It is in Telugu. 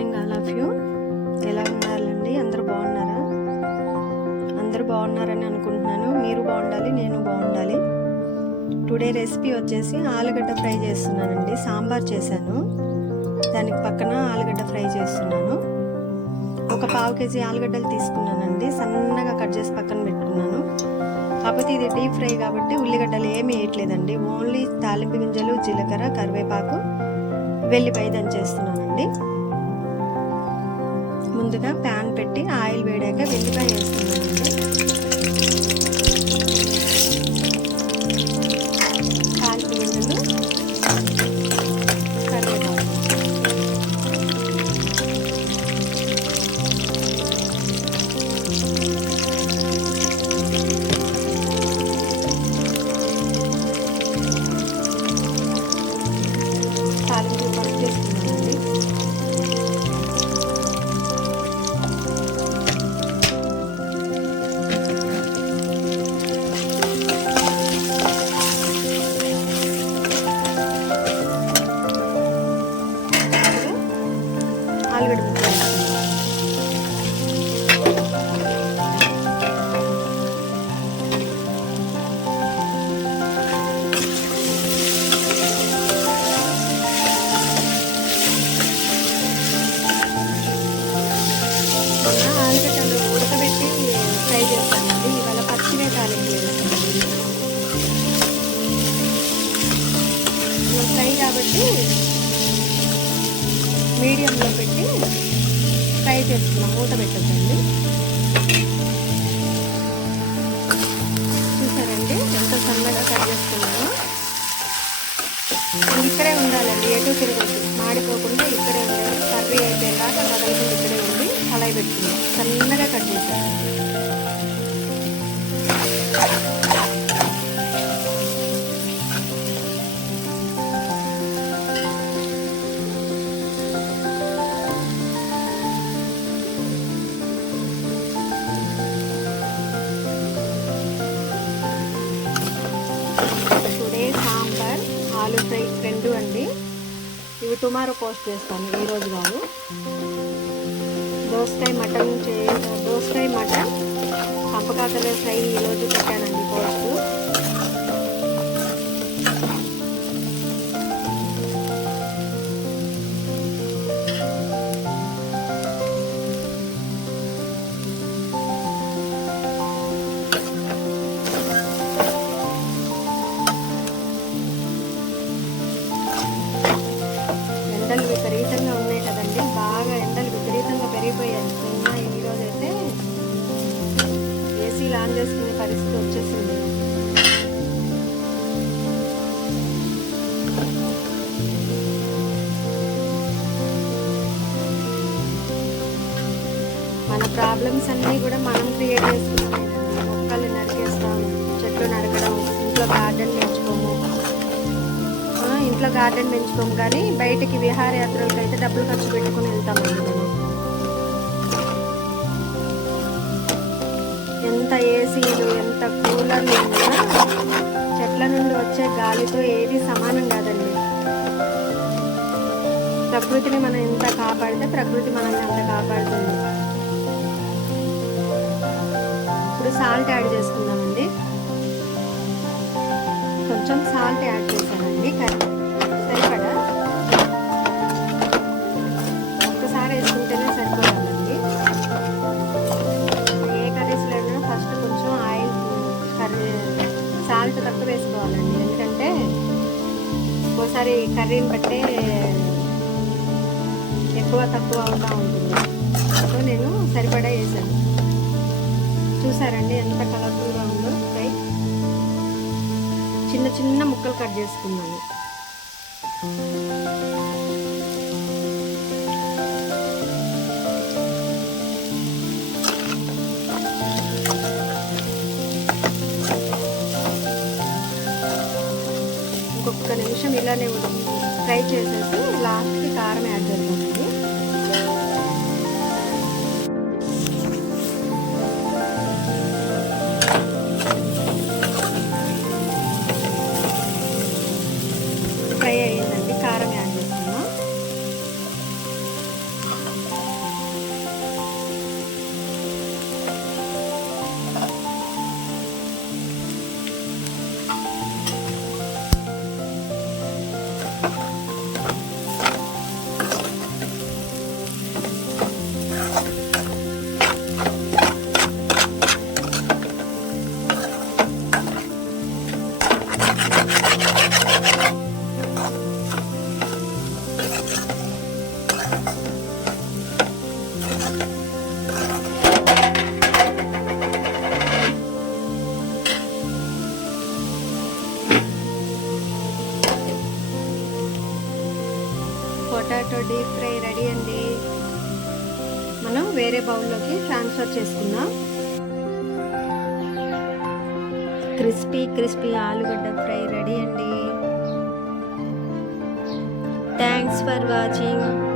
Morning all of you. ఎలా ఉన్నారండి? అందరూ బాగున్నారా? అందరూ బాగున్నారని అనుకుంటున్నాను. మీరు బాగుండాలి, నేను బాగుండాలి. టుడే రెసిపీ వచ్చేసి ఆలుగడ్డ ఫ్రై చేస్తున్నానండి. సాంబార్ చేశాను, దానికి పక్కన ఆలుగడ్డ ఫ్రై చేస్తున్నాను. ఒక 1/2 కేజీ ఆలుగడ్డలు తీసుకున్నానండి, సన్నగా కట్ చేసి పక్కన పెట్టుకున్నాను. కాకపోతే ఇది డీప్ ఫ్రై కాబట్టి ఉల్లిగడ్డలు ఏమీ వేయట్లేదండి. ఓన్లీ తాలింపు గింజలు, జీలకర్ర, కరివేపాకు, వెల్లిపాయ దంచేస్తున్నానండి. ముందుగా ప్యాన్ పెట్టి ఆయిల్ వేడాక వెల్లిపాయ వేస్తున్నానండి. తాలింపు గింజలు, కరివేపాకు, తాలింపు పసుపు వేసుకున్నానండి. ఆలుగడ్డ ముక్కలు ఆలుగడ్డలు ఉడకబెట్టి ఫ్రై చేస్తానండి. ఇవాళ పచ్చివే తాలింపు వేస్తానండి. ఫ్రై కాబట్టి మీడియంలో పెట్టి ఫ్రై చేసుకున్నాం. మూత పెట్టద్దండి. చూసారండి ఎంత సన్నగా కట్ చేసుకున్నాము. ఇక్కడే ఉండాలండి, ఎటు తిరగద్దు, మాడిపోకుండా ఇక్కడే ఉండాలి. కర్రీ అయిపోయాక కదలకుండా ఇక్కడే ఉండి కళాయి పెట్టుకున్నాం. సన్నగా కట్ చేసాను. టుడే సాంబార్, ఆలు ఫ్రై రెండు అండి. ఇవి టుమారో పోస్ట్ చేస్తాను, ఈరోజు కాదు. దోసకాయ మటన్ కంపకాతల ఫ్రై ఈరోజు పెట్టానండి పోస్ట్. ఎండలు విపరీతంగా ఉన్నాయి కదండి, బాగా ఎండలు విపరీతంగా పెరిగిపోయాయి. నిన్న ఈరోజు అయితే ఏసీలు ఆన్ చేసుకునే పరిస్థితి వచ్చేసింది. మన ప్రాబ్లమ్స్ అన్నీ కూడా మనం క్రియేట్ చేసుకున్నామండి. మొక్కలు నరికేస్తాము, చెట్లు నరకడం, ఇంట్లో గార్డెన్ పెంచుకోము కానీ బయటికి విహారయాత్రలకు అయితే డబ్బులు ఖర్చు పెట్టుకుని వెళ్తామండి మనం. ఎంత ఏసీలు, ఎంత కూలర్లు ఉన్నా చెట్ల నుండి వచ్చే గాలితో ఏది సమానం కాదండి. ప్రకృతిని మనం ఎంత కాపాడితే ప్రకృతి మనల్ని అంత కాపాడుతుంది. ఇప్పుడు సాల్ట్ యాడ్ చేసుకుందామండి. కొంచెం సాల్ట్ యాడ్ చేశానండి, సరిపడా. ఒక్కసారి వేసుకుంటేనే సరిపోతుందండి. ఏ కర్రీస్లో అయినా ఫస్ట్ కొంచెం ఆయిల్, సాల్ట్ తక్కువ వేసుకోవాలండి. ఎందుకంటే ఒక్కోసారి కర్రీని బట్టే ఎక్కువ తక్కువ అవుతూ ఉంటుంది. సో నేను సరిపడా వేసాను. చూసారండి ఎంత కలర్ఫుల్గా ఉందో ఫ్రై. చిన్న చిన్న ముక్కలు కట్ చేసుకున్నాను. ఇంకొక నిమిషం ఇలానే ఫ్రై చేసేసి లాస్ట్కి కారం యాడ్ చేద్దామండి. ఫ్రై అయ్యిందండి, కారం యాడ్ చేస్తున్నాం. వేరే బౌల్లోకి ట్రాన్స్ఫర్ చేసుకుందాం. క్రిస్పీ ఆలుగడ్డ ఫ్రై రెడీ అండి. Thanks for watching.